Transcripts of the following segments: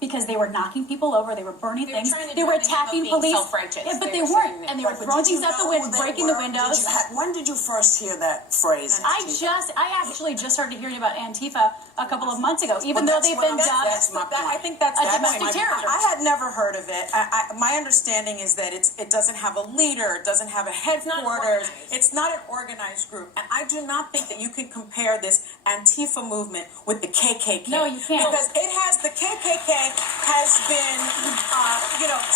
because they were knocking people over, they were burning things, they were attacking police. Yeah, but they weren't, and they were throwing things at the windows, breaking the windows. When did you first hear that phrase? I actually just started hearing about Antifa a couple of months ago, even though they've been dubbed. I think that's a domestic terror. I had never heard of it. My understanding is that it doesn't have a leader, it doesn't have a headquarters, it's not an organized group. And I do not think that you can compare this Antifa movement with the KKK. No, you can't. Because the KKK has been,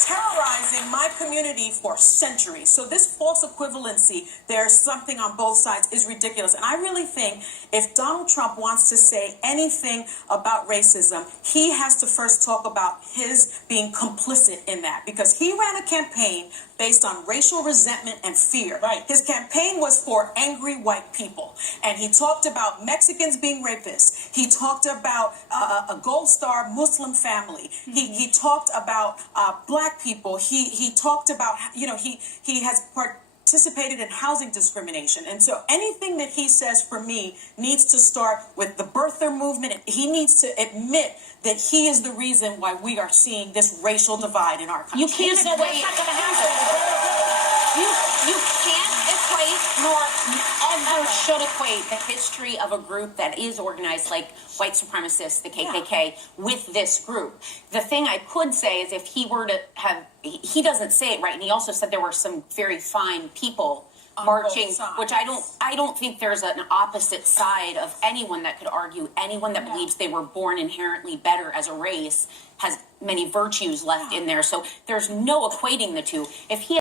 terrorizing my community for centuries. So this false equivalency, there's something on both sides, is ridiculous. And I really think if Donald Trump wants to say anything about racism, he has to first talk about his being complicit in that, because he ran a campaign based on racial resentment and fear. Right. His campaign was for angry white people. And he talked about Mexicans being rapists. He talked about a Gold Star Muslim family. He talked about black people. He talked about, he has participated in housing discrimination. And so anything that he says, for me, needs to start with the birther movement. He needs to admit that he is the reason why we are seeing this racial divide in our country. You can't equate. That's not going to happen. You can't equate, nor ever should equate, the history of a group that is organized like white supremacists, the KKK, with this group. The thing I could say is, if he were to have, he doesn't say it right, and he also said there were some very fine people marching, which I don't think there's an opposite side of anyone that could argue. Anyone that believes they were born inherently better as a race has many virtues left in there. So there's no equating the two. If he